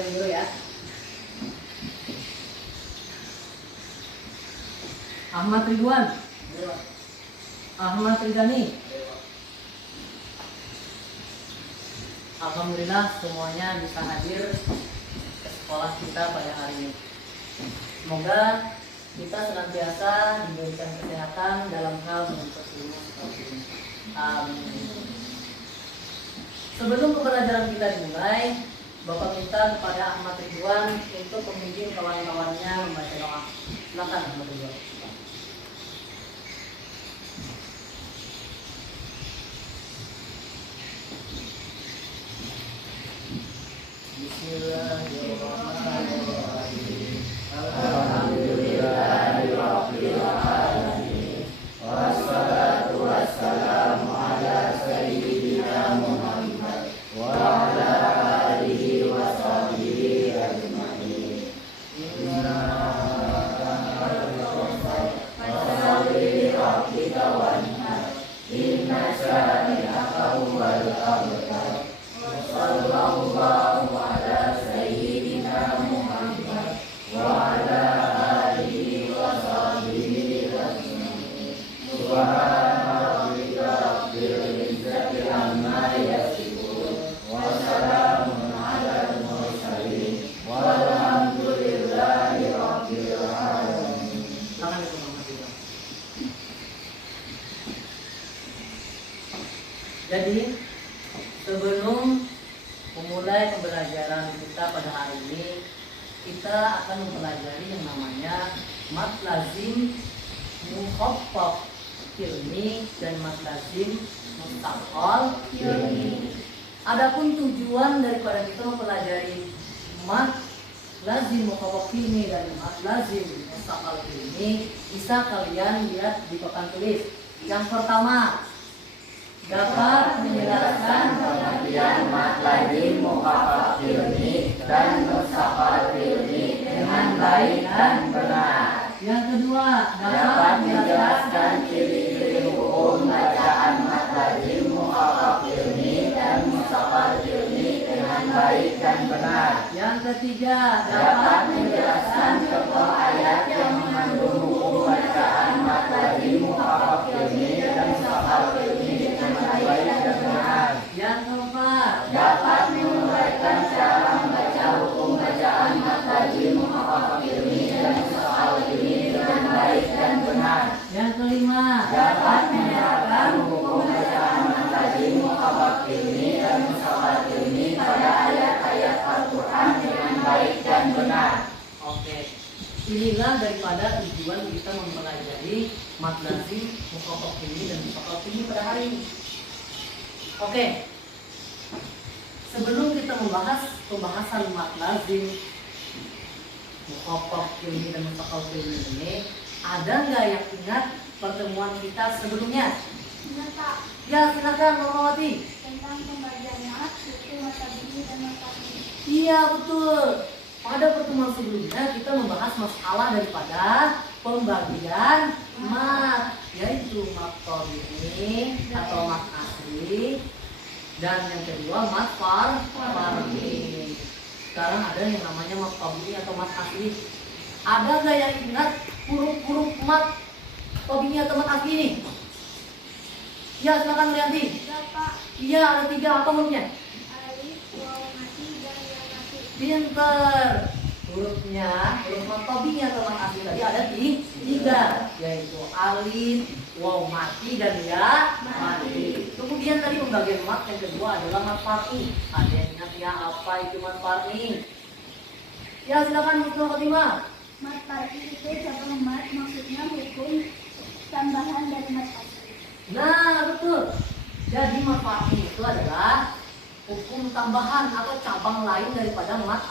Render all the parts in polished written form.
absen dulu ya. Ahmad Ridwan. Ahmad Ridani. Alhamdulillah semuanya bisa hadir ke sekolah kita pada hari ini. Semoga kita senantiasa diberikan kesehatan dalam hal menuntut ilmu seperti ini. Amin. Sebelum pembelajaran kita dimulai, Bapak minta kepada Ahmad Ridwan untuk memimpin kawan-kawannya membaca doa. Silakan Ahmad Ridwan. Bismillahirrahmanirrahim. Alhamdulillahirabbil alamin. Wassalatu wassalamu ala sayyidina Muhammad wa ala alihi wa sahbihi ajma'in. Inna rabbika wanhar. Inna syani'aka huwal abtar. Sallallahu ala sayyidina Muhammad wa ala alihi wa sahbihi ajma'in. Subhana rabbika rabbil izzati amma yasifun wa salamun alal mursalin walhamdulillahi rabbil alamin. Jadi sebelum memulai pembelajaran kita pada hari ini, kita akan mempelajari yang namanya mad lazim mukhaffaf ilmi dan mad lazim mustaqal ilmi. Adapun tujuan daripada kita mempelajari mad lazim mukhaffaf ilmi dan mad lazim mustaqal ilmi bisa kalian lihat di papan tulis. Yang pertama, dapat menjelaskan pengertian mad lazim mukhaffaf ilmi dan mustaqal ilmi dengan baik dan benar. Yang kedua, dapat menjelaskan ciri-ciri hukum bacaan mad lazim mukhaffaf ilmi dan mustaqal ilmi dengan baik dan benar. Yang ketiga, dapat menjelaskan contoh ayat yang mengandung hukum bacaan mad lazim mukhaffaf ilmi dan mustaqal ilmi dengan baik dan benar. Yang keempat, dapat menguraikan cara membaca hukum bacaan mad lazim mukhaffaf ilmi dan mustaqal ilmi dengan baik dan benar. Yang kelima, dapat menerapkan hukum bacaan mad lazim mukhaffaf ilmi dan mustaqal ilmi pada ayat-ayat Al-Quran dengan baik dan benar. Oke, inilah daripada tujuan kita mempelajari mad lazim mukhaffaf ilmi dan mustaqal ilmi pada hari ini. Oke, sebelum kita membahas pembahasan mad lazim mukhaffaf ilmi dan mustaqal ilmi ini, ada nggak yang ingat pertemuan kita sebelumnya? Ingat Pak, Ya, silakan Normawati. tentang pembagian mat, suku, mata bumi, dan mata bumi. Iya, betul. Pada pertemuan sebelumnya kita membahas masalah daripada pembagian mat, yaitu mat tabi'i atau mat asli, dan yang kedua mat far'i. Sekarang ada yang namanya mat tabi'i atau mat asli. Ada nggak yang ingat huruf-huruf mat tabi'i atau mat asli ini? Ya, silakan Lianti. Tiga Pak, Iya, ada 3. Apa hurufnya? alif, waw, mati, dan ya mati. Pinter. Hurufnya, huruf mat tabi'i atau mat asli tadi ada 3, yaitu alif, waw mati, dan ya mati. Kemudian tadi pembagian mat yang kedua adalah mat far'i. Ada yang ingat ya apa itu mat far'i? Ya, silakan Musnul Khotimah. Mat far'i itu cabang mat, maksudnya hukum tambahan dari mat asli. Nah, betul. Jadi mat far'i itu adalah hukum tambahan atau cabang lain daripada mat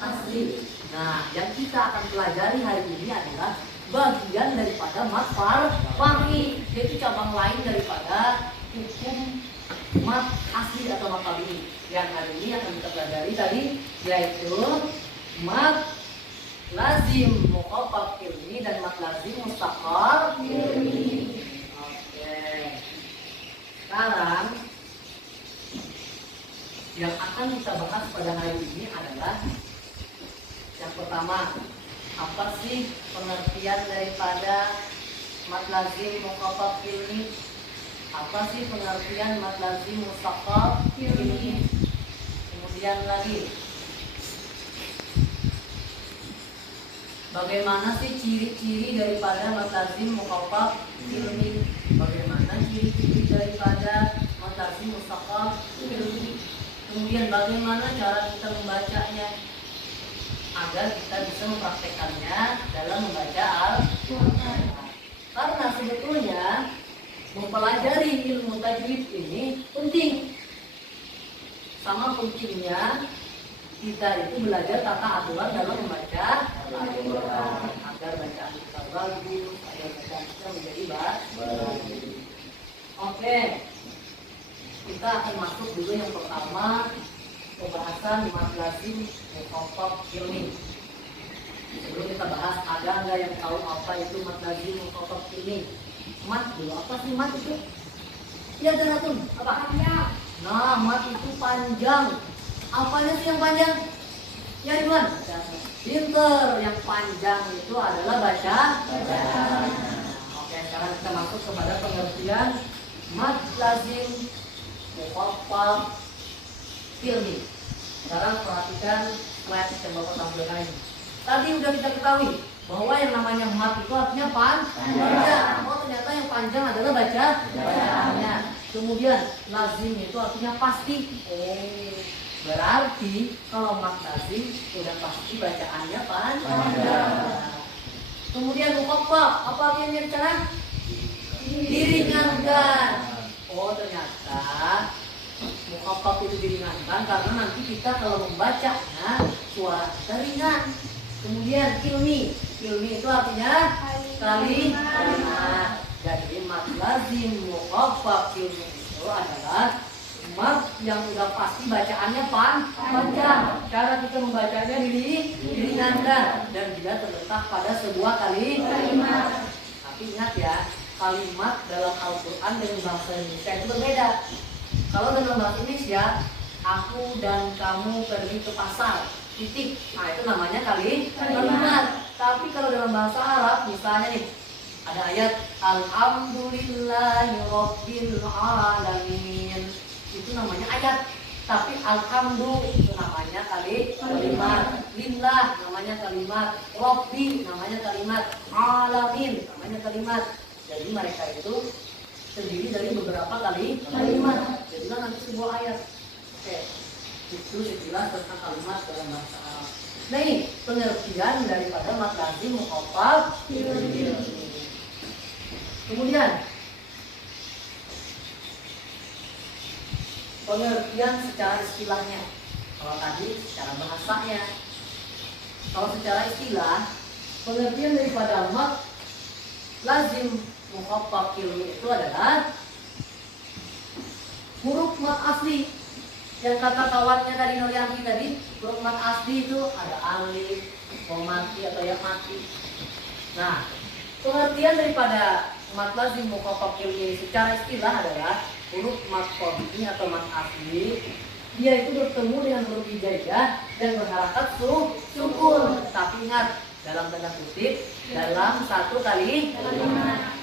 asli. Nah, yang kita akan pelajari hari ini adalah bagian daripada mat far'i, yaitu cabang lain daripada hukum mat asli atau mat tabi'i. Yang hari ini akan kita pelajari tadi yaitu mat lazim mukhaffaf ilmi dan mat lazim mustaqal ilmi. Sekarang yang akan kita bahas pada hari ini adalah pertama, apa sih pengertian daripada mad lazim mukhaffaf ilmi? Apa sih pengertian mad lazim mustaqal ilmi? Kemudian lagi, bagaimana sih ciri-ciri daripada mad lazim mukhaffaf ilmi? Bagaimana ciri-ciri daripada mad lazim mustaqal ilmi? Kemudian bagaimana cara kita membacanya agar kita bisa mempraktekannya dalam membaca Al-Quran. Karena sebetulnya mempelajari ilmu tajwid ini penting. Sama pentingnya kita itu belajar tata aturan dalam membaca Al-Quran agar bacaan kita bagus, agar bacaan kita menjadi bagus. Oke, kita akan masuk dulu yang pertama, pembahasan mad lazim mukhaffaf ilmi. Sebelum kita bahas, ada nggak yang tahu apa itu mad lazim mukhaffaf ilmi? Mad dulu, apa sih mad itu? Ya Janatun, apa? Nah, mad itu panjang. Apanya sih yang panjang? Ya Ridwan, pinter. Yang panjang itu adalah bacaan. Oke, sekarang kita masuk kepada pengertian mad lazim mukhaffaf ilmi. Sekarang perhatikan slide yang Bapak tampilkan ini. Tadi udah kita ketahui bahwa yang namanya mad itu artinya panjang. Oh, ternyata yang panjang adalah bacaannya. Kemudian lazim itu artinya pasti. Oh, berarti kalau mad lazim udah pasti bacaannya panjang. Kemudian mukhaffaf, apa artinya sekarang? Diringankan. Oh, ternyata mukhaffaf itu diringankan karena nanti kita kalau membacanya suara kita ringan. Kemudian ilmi itu artinya kalimat. Jadi mad lazim mukhaffaf ilmi itu adalah mad yang udah pasti bacaannya panjang. Cara kita membacanya diringankan dan dia terletak pada sebuah kalimat. Tapi ingat ya, kalimat dalam Al-Quran dengan bahasa Indonesia itu berbeda. Kalau dalam bahasa Indonesia, aku dan kamu pergi ke pasar, titik. Nah, itu namanya kalimat. Tapi kalau dalam bahasa Arab, misalnya nih, ada ayat Alhamdulillahirabbil alamin. Itu namanya ayat. Tapi alhamdulillah itu namanya kalimat. Lillah namanya kalimat. Rabbi namanya kalimat. Alamin namanya kalimat. Jadi mereka itu terdiri dari beberapa kalimat. Jadilah nanti sebuah ayat. Oke, itu sekilas tentang kalimat dalam bahasa Arab. Nah, ini pengertian daripada mad lazim mukhaffaf ilmi. Kemudian pengertian secara istilahnya. Kalau tadi secara bahasanya. Kalau secara istilah, pengertian daripada mad lazim mukhaffaf ilmi itu adalah huruf mad asli. Yang kata kawannya dari Nuryanti tadi, huruf mad asli itu ada alif, mati atau ya mati. Nah, pengertian daripada mad lazim mukhaffaf ilmi secara istilah adalah huruf mad qabi atau mad asli. Dia itu bertemu dengan huruf hijaiyah dan berharakat sukun. Tapi ingat, dalam tanda kutip, dalam satu kalimat.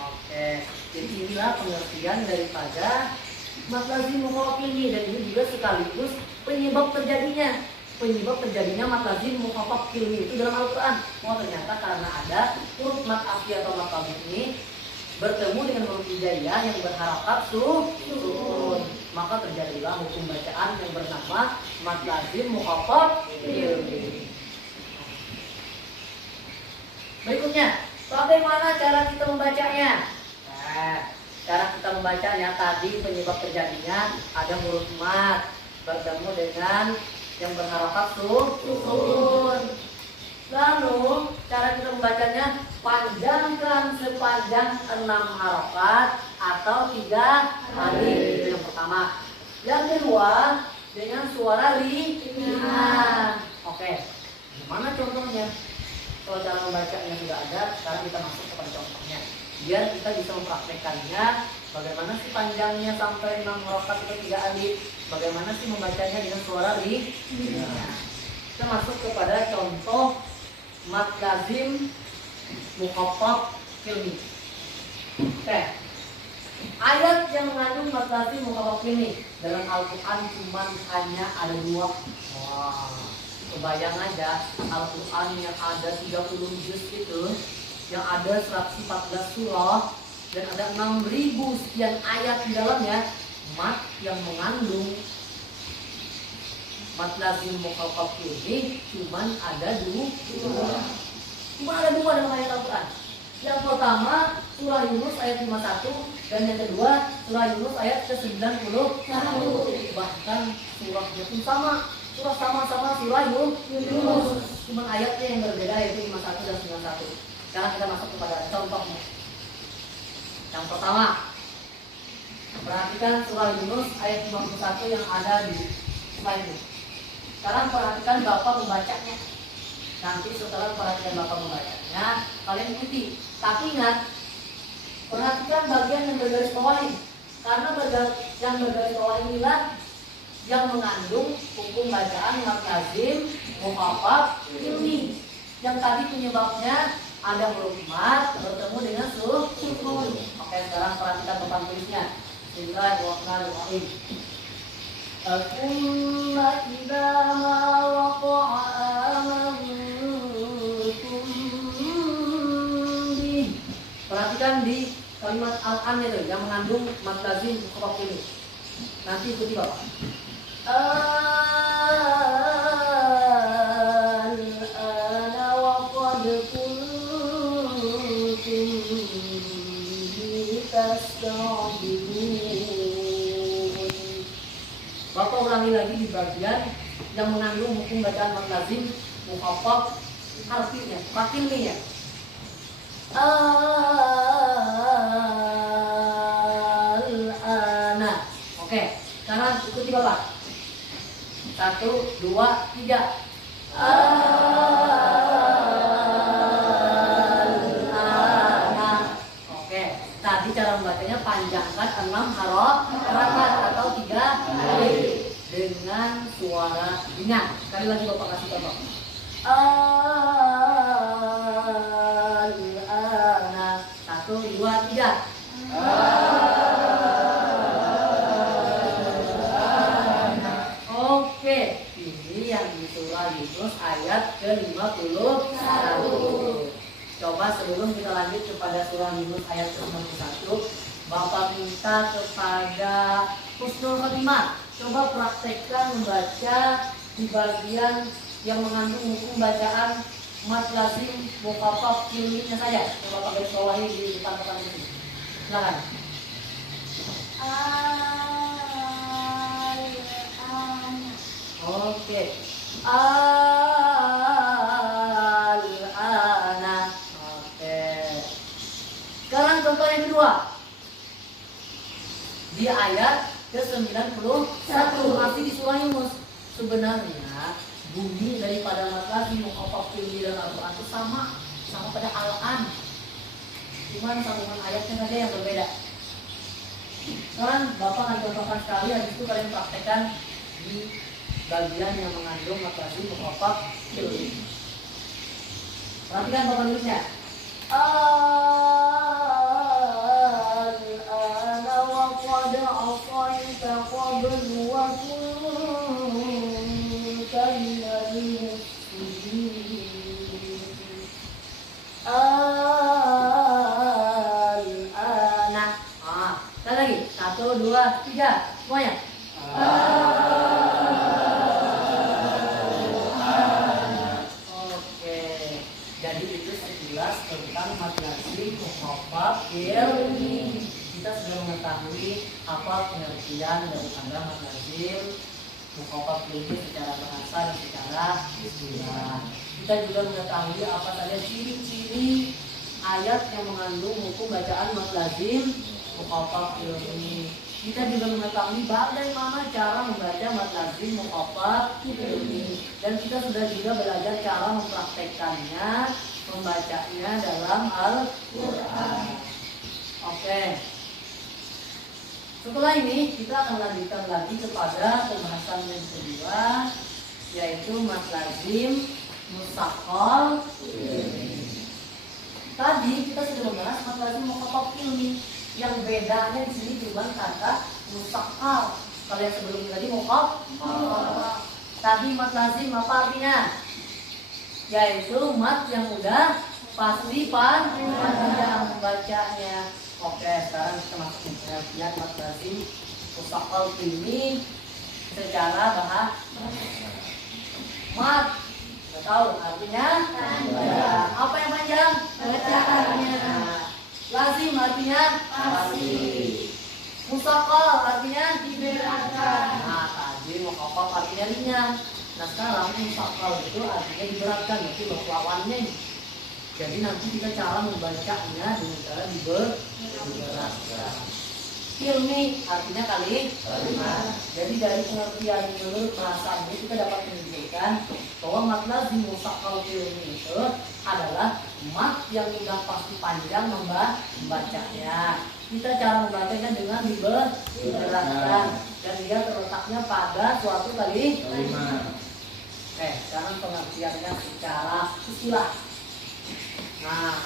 Oke, jadi inilah pengertian daripada mad lazim mukhaffaf ilmi, dan ini juga sekaligus penyebab terjadinya mad lazim mukhaffaf ilmi itu dalam Al-Quran. Oh, ternyata karena ada huruf mad asli atau mad qabi ini bertemu dengan huruf hijaiyah yang berharakat sukun, maka terjadilah hukum bacaan yang bernama mad lazim mukhaffaf ilmi. Berikutnya, bagaimana cara kita membacanya? Nah, cara kita membacanya tadi penyebab terjadinya ada huruf mad bertemu dengan yang berharakat sukun. Lalu cara kita membacanya panjangkan sepanjang 6 harokat atau 3 kali. Itu yang pertama. Yang kedua dengan suara ringan. Oke, mana contohnya? Kalau cara membacanya sudah ada, sekarang kita masuk kepada contohnya. Biar kita bisa mempraktekannya. Bagaimana sih panjangnya sampai 6 harokat atau 3 alif? Bagaimana sih membacanya dengan suara ringan? Kita masuk kepada contoh mad lazim mukhaffaf ilmi. Oke. Ayat yang mengandung mad lazim mukhaffaf ilmi dalam Al-Quran cuma hanya ada 2. Wah, kebayang aja Al-Quran yang ada 30 juz itu, yang ada 114 surah dan ada 6.000 sekian ayat di dalamnya, mad yang mengandung mad lazim mukhaffaf ini cuman ada 2. Cuma ada 2 dalam ayat Al-Quran. Yang pertama surah Yunus ayat 51 dan yang kedua surah Yunus ayat ke-91. Bahkan surahnya pun sama. Surah sama-sama surah Yunus. Cuma ayatnya yang berbeda yaitu 51 dan 91. Sekarang kita masuk kepada contohnya. Yang pertama, perhatikan surah Yunus ayat 51 yang ada di slide ini. Sekarang perhatikan Bapak membacanya. Nanti setelah perhatikan Bapak membacanya, kalian ikuti. Tapi ingat, perhatikan bagian yang bergaris bawah ini. Karena yang bergaris bawah inilah yang mengandung hukum bacaan mad lazim mukhaffaf ilmi. Yang tadi penyebabnya ada huruf mad bertemu dengan sukun. Oke, sekarang perhatikan papan tulisnya. Bismillahirrahmanirrahim. Thumma idza ma waqa'a amantum bih. Perhatikan di kalimat al-an itu yang mengandung mad lazim mukhaffaf ilmi. Nanti ikuti Bapak. Al-ana wa qad kuntum tasta'jilun. Bapak ulangi lagi di bagian yang mengandung hukum bacaan mad lazim mukhaffaf artinya, pakilnya. Al-ana. Oke, sekarang ikuti Bapak. 1, 2, 3. Al-ana. Oke, tadi cara membacanya panjangkan 6 harakat atau 3 kali dengan suara ringan. Sekali lagi Bapak kasih contoh. Al-ana. 1, 2, 3. Oke, ini yang di surah Yunus ayat ke-51. Coba sebelum kita lanjut kepada surah Yunus ayat ke-51, Bapak minta kepada husnul khotimah, coba praktekkan membaca di bagian yang mengandung hukum bacaan mad lazim mukhaffaf ilminya saja. Coba pakai bawahi di depan ini. Silakan. Oke. Al-ana. Oke. Sekarang contoh yang kedua. Di ayat ke-91 masih di surah Yunus. Sebenarnya bunyi daripada mad lazim mukhaffaf ilmi dalam Al-Quran itu sama pada al-an. Cuman sambungan ayatnya saja yang berbeda. Sekarang Bapak akan contohkan sekali, habis itu kalian praktekkan di bagian yang mengandung mad lazim mukhaffaf ilmi. Perhatikan Bapak nulisnya. Al-ana wa qad asaita qablu wa kunta minal mufsidin. Al-ana. Sekali lagi. 1, 2, 3. Semuanya. Jadi itu sekilas tentang mad lazim mukhaffaf ilmi. Kita sudah mengetahui apa pengertian daripada mad lazim mukhaffaf ilmi secara bahasa dan secara istilah. Kita juga mengetahui apa saja ciri-ciri ayat yang mengandung hukum bacaan mad lazim mukhaffaf ilmi. Kita juga mengetahui bagaimana cara membaca mad lazim mukhaffaf ilmi, dan kita sudah juga belajar cara mempraktekkannya, membacanya dalam Al-Quran. Oke. Setelah ini kita akan lanjutkan lagi kepada pembahasan yang kedua, yaitu mat lazim musaqqal. Tadi kita sudah membahas mat lazim mukhaffaf ilmi. Yang bedanya di sini cuma kata musaqqal. Kalau yang sebelumnya tadi mukhaffaf. Tadi mat lazim apa artinya? Yaitu mat yang udah pasti panjang bacanya. Oke, sekarang kita masuk ke pengertian mat lazim musaqqal ilmi secara bahasa. Mat, nggak tahu artinya panjang. Apa yang panjang? Bacaannya. Lazim artinya pasti. Musaqqal artinya diberatkan. Nah, tadi mukhaffaf artinya ringan. Nah, sekarang musaqqal itu artinya diberatkan, itu lawannya. Jadi nanti kita cara membacanya dengan cara diberatkan. Ilmi artinya kalimat. Jadi dari pengertian menurut bahasa ini kita dapat menunjukkan bahwa mat lazim musaqqal ilmi itu adalah mat yang sudah pasti panjang membacanya. Kita cara membacanya dengan diberatkan dan dia terletaknya pada suatu kalimat. Sekarang pengertiannya secara istilah. Nah,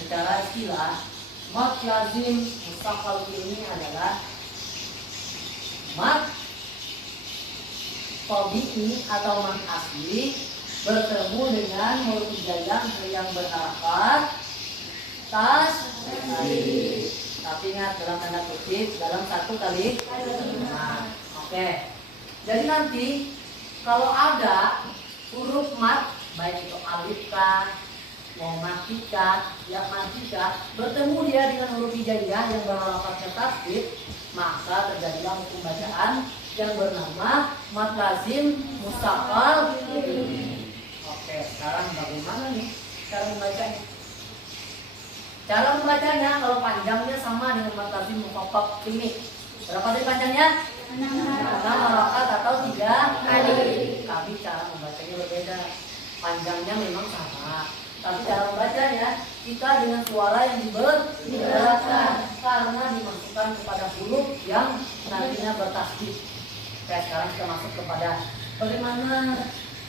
secara istilah mat lazim musaqqal ini adalah mat tabi'i atau mat asli bertemu dengan huruf hijaiyah yang berharakat tasdid. Tapi ingat dalam tanda kutip dalam satu kali. Nah, oke. Jadi nanti kalau ada huruf mat baik itu alif kah, matika, ya matika bertemu dia dengan huruf hijaiyah yang berharokatnya tasdid, maka terjadilah hukum bacaan yang bernama mat lazim musaqqal. Oke, sekarang bagaimana nih cara membacanya? Cara membacanya kalau panjangnya sama dengan mat lazim mukhaffaf ini. Berapa dari panjangnya? 6 harokat atau 3 kali. Tapi cara membacanya berbeda. Panjangnya memang sama, tapi cara membacanya kita dengan suara yang diberatkan karena dimasukkan kepada huruf yang nantinya bertasdid. Oke, sekarang kita masuk kepada bagaimana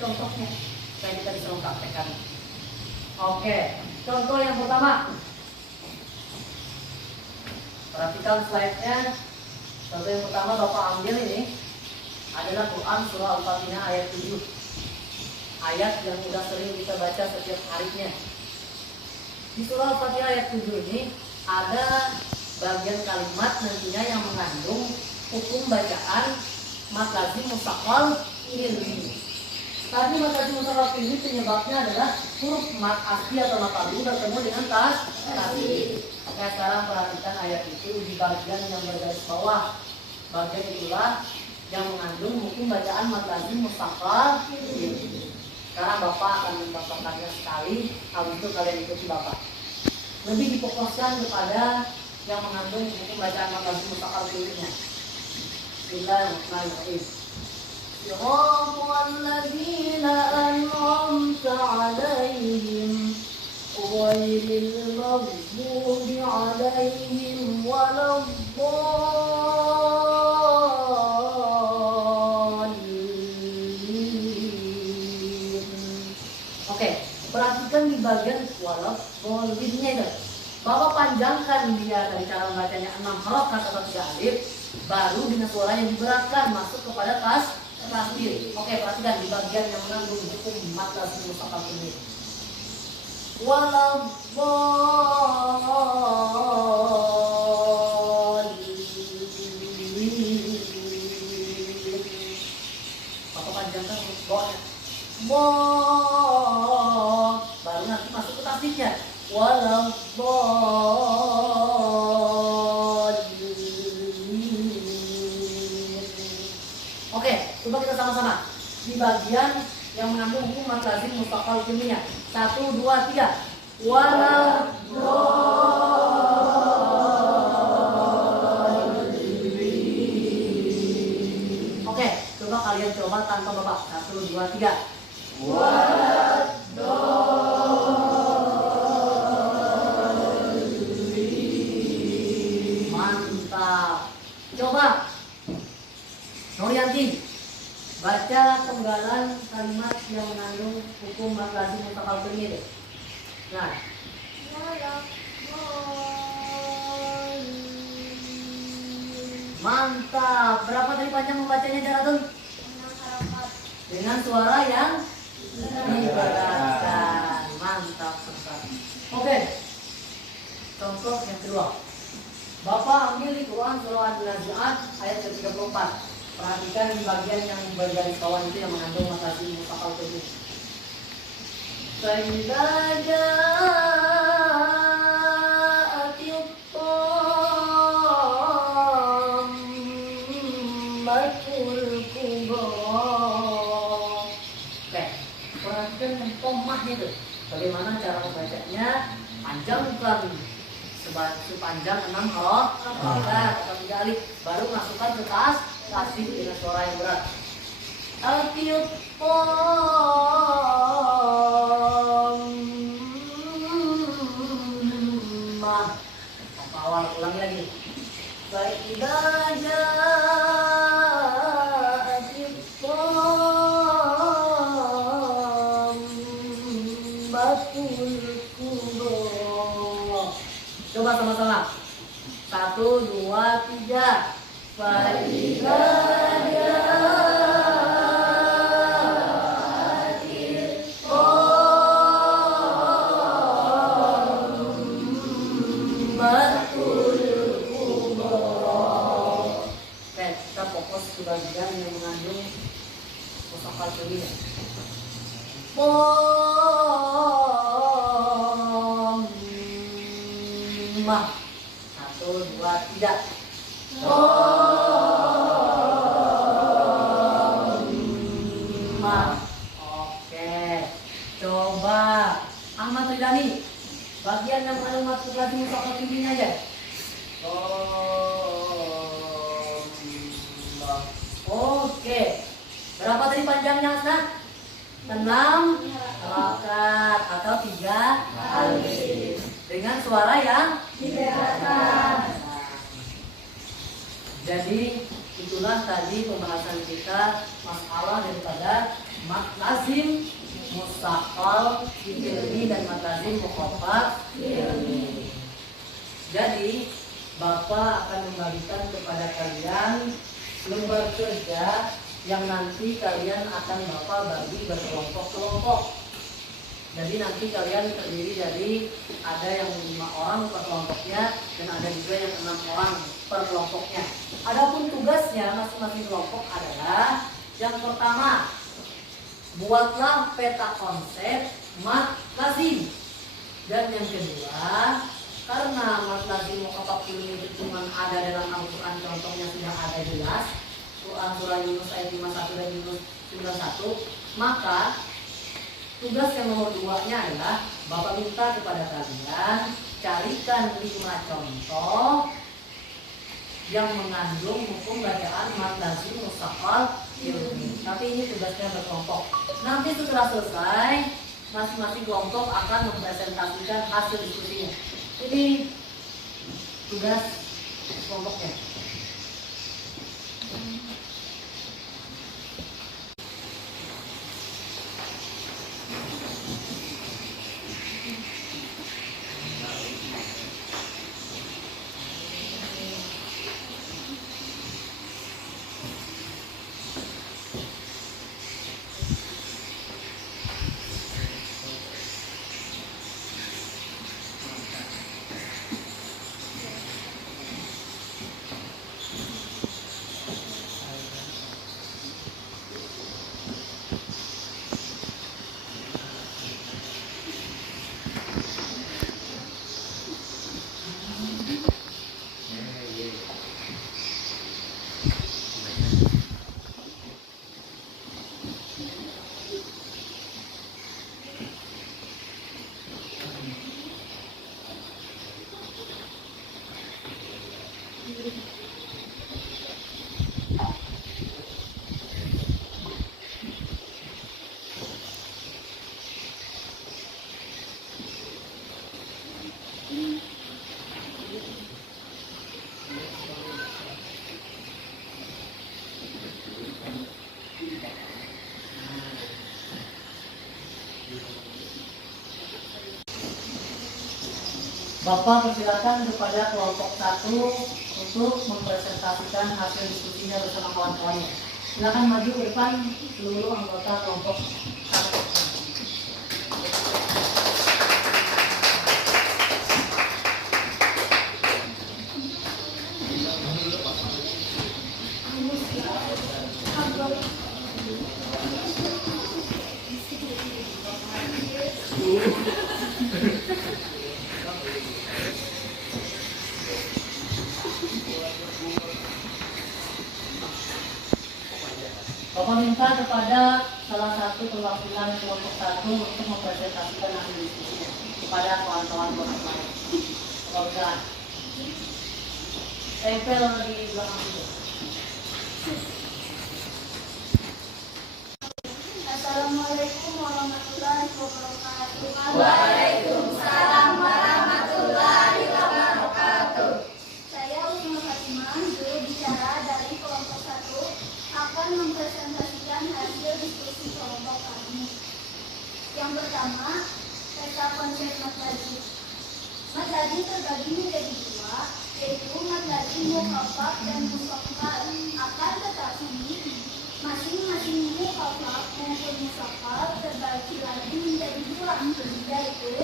contohnya. Saya kita disuruh praktekkan. Oke, contoh yang pertama. Perhatikan slide-nya. Contoh yang pertama Bapak ambil ini adalah Quran surah Al-Fatihah ayat 7. Ayat yang sudah sering kita baca setiap harinya. Di surah Al-Fatihah ayat 7 ini ada bagian kalimat nantinya yang mengandung hukum bacaan mat lazim musaqqal ilmi. Tadi mat lazim musaqqal ilmi penyebabnya adalah huruf mat asli atau mat tabi'i bertemu dengan tasdid. Nah, sekarang perhatikan ayat itu di bagian yang bergaris bawah. Bagian itulah yang mengandung hukum bacaan mat lazim musaqqal ilmi. Sekarang Bapak akan mencontohkannya sekali, habis itu kalian ikuti Bapak. Lebih difokuskan kepada yang mengandung hukum bacaan mat lazim musaqqal ilminya. Bismillahirrahmanirrahim. Siratal ladzina an'amta 'alaihim ghairil maghdubi 'alaihim perhatikan di bagian walau bolidnya itu. Bapak panjangkan dia dari cara membacanya 6 harokat atau 3 alif, baru dengan suara yang diberatkan masuk kepada tasdid. Oke, perhatikan di bagian yang mengandung hukum mat lazim musaqqal ini. Walau Bapak panjangkan bawahnya. Baru nanti masuk ke tasdidnya. Walau Oke, coba kita sama-sama di bagian yang mengandung hukum mat lazim musaqqal ilminya. 1, 2, 3. Walau Oke, coba kalian coba tanpa Bapak. 1, 2, 3. Mantap. Coba Nurianti Baca penggalan kalimat yang mengandung hukum mat lazim mutlak ini. Nah, mantap. Berapa tadi panjang membacanya Jaratun? Dengan suara yang diberatkan. Mantap sekali. Oke. Contoh yang kedua. Bapak ambil di Quran surah An-Nazi'at ayat ke-34. Perhatikan di bagian yang bergaris bawah itu yang mengandung mat lazim mutlak ini. فإذا جاءت الطامة الكبرى. Oke, perhatikan yang tomah itu. Bagaimana cara membacanya? Panjangkan sepanjang 6 harokat atau 3 alif, baru masukkan ke tasdid dengan suara yang berat. Apa awal ulangi lagi. Fa'idza ja'atit tammatul kubra. Coba sama-sama. 1, 2, 3. Fa'idza bagian yang mengandung kosakal tulis. Mah. 1, 2, 3. Mah. Oke. Coba Ahmad Ridani, bagian yang mengandung maksud lazim kosakal tulisnya aja. Oke. Berapa tadi panjangnya Asna? 6 harokat atau 3 alif. Dengan suara yang diberatkan. Jadi itulah tadi pembahasan kita masalah daripada mat lazim mustaqal ilmi dan mat lazim mukhaffaf ilmi. Jadi Bapak akan membagikan kepada kalian lembar kerja yang nanti kalian akan Bapak bagi berkelompok-kelompok. Jadi nanti kalian terdiri dari ada yang 5 orang per kelompoknya dan ada juga yang 6 orang per kelompoknya. Adapun tugasnya masing-masing kelompok adalah yang pertama, buatlah peta konsep mat lazim. Dan yang kedua, karena mat lazim mukhaffaf ini cuma ada dalam Al-Quran, contohnya sudah ada jelas, Quran surah Yunus ayat 51 dan Yunus 91, maka tugas yang nomor 2-nya adalah Bapak minta kepada kalian carikan 5 contoh yang mengandung hukum bacaan mat lazim mustaqal ilmi. Tapi ini tugasnya berkelompok. Nanti setelah selesai, masing-masing kelompok akan mempresentasikan hasil diskusinya. Ini tugas kelompoknya. Bapak persilakan kepada kelompok 1 untuk mempresentasikan hasil diskusinya bersama kawan-kawannya. Silakan maju ke depan seluruh anggota kelompok 1. Bapak minta kepada salah satu perwakilan kelompok 1 untuk mempresentasikan hasil diskusinya kepada kawan-kawan kelompok lain. Bapak tempel di belakang itu. Assalamualaikum warahmatullahi wabarakatuh. Waalaikumsalam warahmatullahi wabarakatuh. Saya Usma Fatimah, juru bicara dari kelompok 1, akan mempresentasikan hasil diskusi kelompok kami. Yang pertama, peta konsep matlaji. Matlaji terbagi menjadi 2, yaitu matlaji mukhafaf dan musaqqal. Akan tetapi masing-masing mukhafaf maupun musaqqal terbagi lagi menjadi 2, yaitu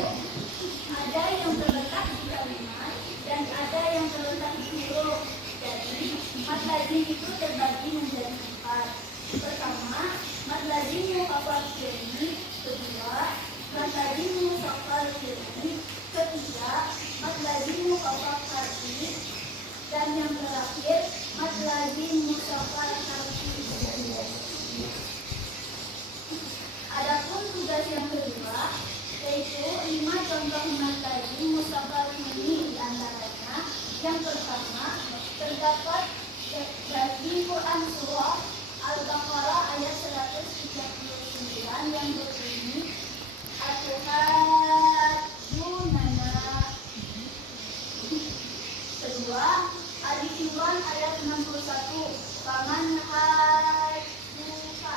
ada yang terletak di kalimat dan ada yang terletak di huruf. Jadi matlaji itu terbagi menjadi 4. Pertama, matlaji mukhafaf jami. Kedua, matlaji musaqqal jami. Ketiga, matlaji mukhafaf harfi. Dan yang terakhir, matlaji musaqqal harfi. Adapun tugas yang kedua, yaitu 5 contoh matlaji musaqqal jami. Di antaranya, yang pertama, terdapat dari Quran surah Al-Baqarah ayat 139 yang berbunyi Atuhadunana. Kedua, Ali Imran ayat 61 Faman haduka.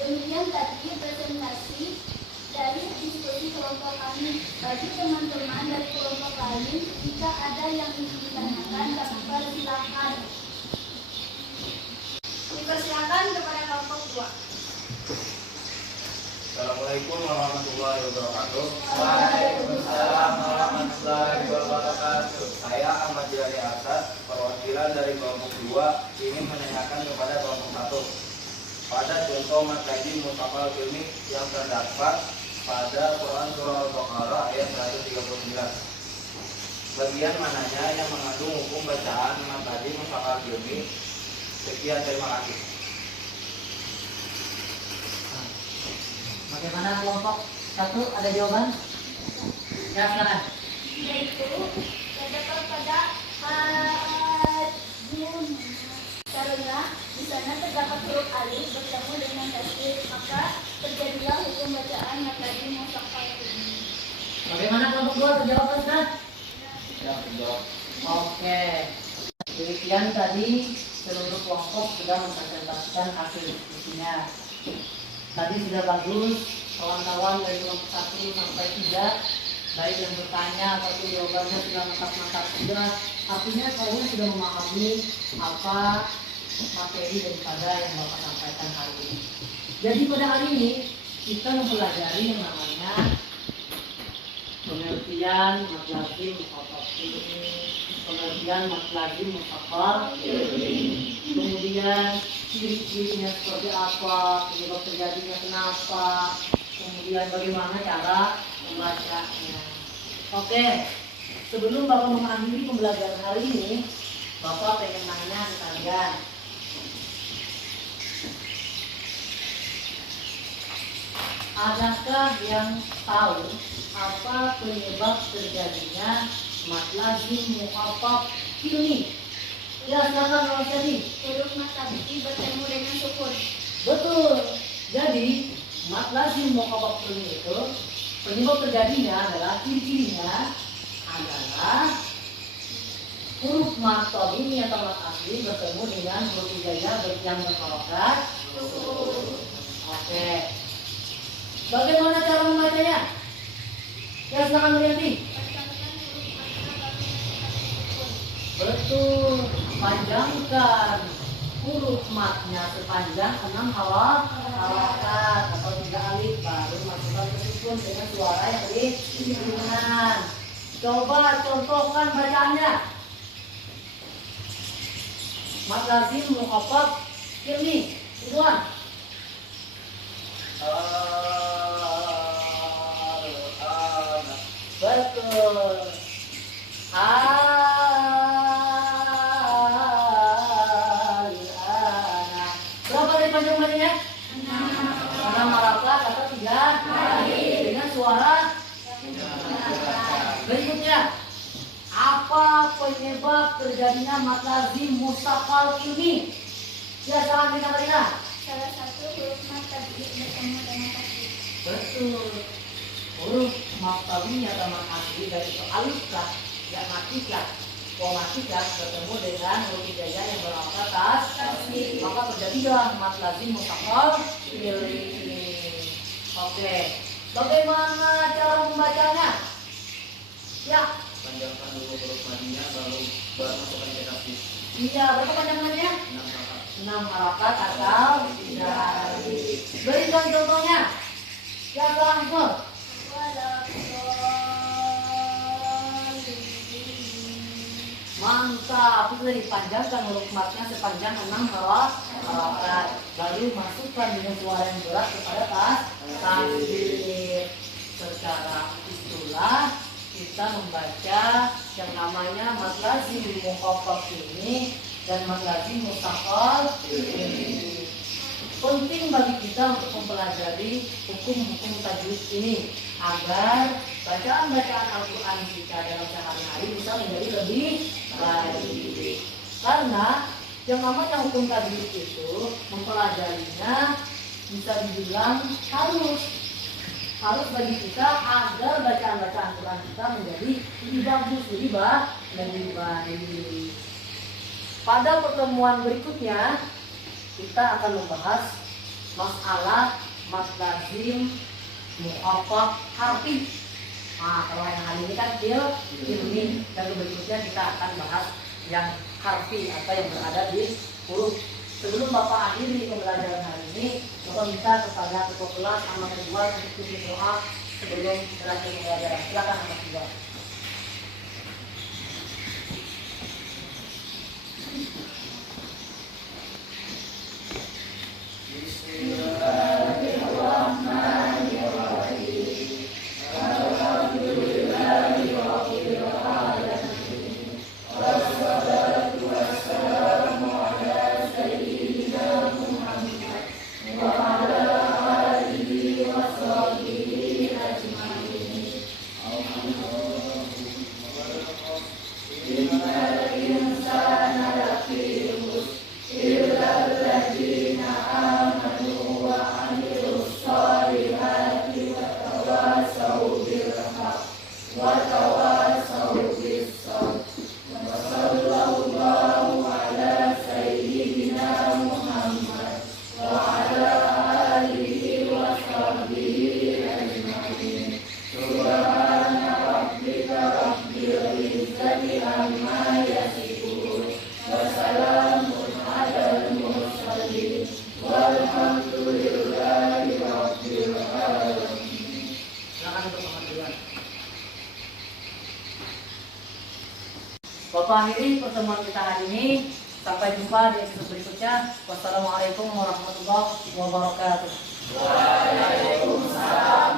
Demikian tadi presentasi dari diskusi kelompok kami. Bagi teman-teman dari kelompok lain, jika ada yang ingin ditanyakan, dapat silakan. Dipersilakan kepada kelompok 2. Assalamualaikum warahmatullahi wabarakatuh. Waalaikumsalam warahmatullahi wabarakatuh. Saya Ahmad Jilani Asad, perwakilan dari kelompok 2, ingin menanyakan kepada kelompok 1. Pada contoh matlaji musaqqal jami yang terdapat pada Quran surah Al-Baqarah ayat 139. Bagian mananya yang mengandung hukum bacaan matlaji musaqqal jami? Sekian, terima kasih. Bagaimana kelompok 1, ada jawaban? Ya, silakan. Yaitu terdapat pada hadun, karena di sana terdapat huruf alif bertemu dengan tasdid, maka terjadilah hukum bacaan matlaji musaqqal jami. Bagaimana kelompok 2, terjawab kan? Ya, terjawab. Oke. Demikian tadi seluruh kelompok sudah mempresentasikan hasil diskusinya. Tadi sudah bagus, kawan-kawan dari kelompok 1 sampai 3, baik yang bertanya ataupun jawabannya sudah mantap-mantap sudah. Artinya kalian sudah memahami apa materi daripada yang Bapak sampaikan hari ini. Jadi pada hari ini kita mempelajari yang namanya pengertian matlaji mukhafaf ini, pengertian matlaji musaqqal, kemudian ciri-cirinya seperti apa, penyebab terjadinya kenapa, kemudian bagaimana cara membacanya. Oke, sebelum Bapak mengakhiri pembelajaran hari ini, Bapak pengen nanya ke kalian. Adakah yang tahu apa penyebab terjadinya matlaji mukhafaf ini? Ya, silakan Mas Jadi. Huruf matlaji bertemu dengan sukun. Betul. Jadi matlaji mukhafaf ini itu penyebab terjadinya adalah ciri-cirinya adalah huruf mad ini atau mad asli bertemu dengan huruf hijaiyah yang berharokat sukun. Oke. Bagaimana cara membacanya? Ya silakan Murianti. Betul. Panjangkan huruf matnya sepanjang 6 halakat atau 3 alif, baru masukkan ke sukun dengan suara yang ringan. Coba contohkan bacaannya. Mat lazim mukhafaf ilmi. Ridwan. Betul. Berapa dari panjang badannya? 6 harakat atau 3 dengan suara. Berikutnya, apa penyebab terjadinya mat lazim mustaqal ini? Ya, salam kita Karina. Salah satu huruf mat tadi bertemu dengan tasdid. Betul. Huruf mat tabi'i atau mat asli dari itu alif lah, ya matikah, matikah bertemu dengan huruf hijaiyah yang berangkat tasdid, maka terjadilah mat lazim mustaqal ini. Oke. Bagaimana cara membacanya? Ya. Panjangkan dulu huruf madinya baru masukkan ke tasdid. Iya, berapa panjangannya? 6 harakat atau 3 alif. Berikan contohnya. Siapa langsung? Mantap, itu dari panjangkan huruf matnya sepanjang 6 halakat, baru masukkan dengan suara yang berat kepada tasdid. Secara itulah kita membaca yang namanya mat lazim mukhafaf ini dan mat lazim mustaqal ini. Penting bagi kita untuk mempelajari hukum-hukum tajwid ini agar bacaan-bacaan Al-Quran kita dalam sehari-hari bisa menjadi lebih baik. Karena yang namanya hukum tajwid itu mempelajarinya bisa dibilang harus bagi kita agar bacaan-bacaan Quran kita menjadi lebih bagus, lebih baik. Pada pertemuan berikutnya kita akan membahas masalah mat lazim mukhafaf harfi. Nah, kalau yang hari ini kan ilmi, dan berikutnya kita akan bahas yang harfi atau yang berada di huruf. Sebelum Bapak akhiri pembelajaran hari ini, Bapak minta kepada ketua kelas sama kedua untuk tulis doa sebelum berakhir pembelajaran. Silakan Mas Kedua. Bapak akhiri pertemuan kita hari ini. Sampai jumpa di episode berikutnya. Wassalamualaikum warahmatullahi wabarakatuh. Waalaikumsalam.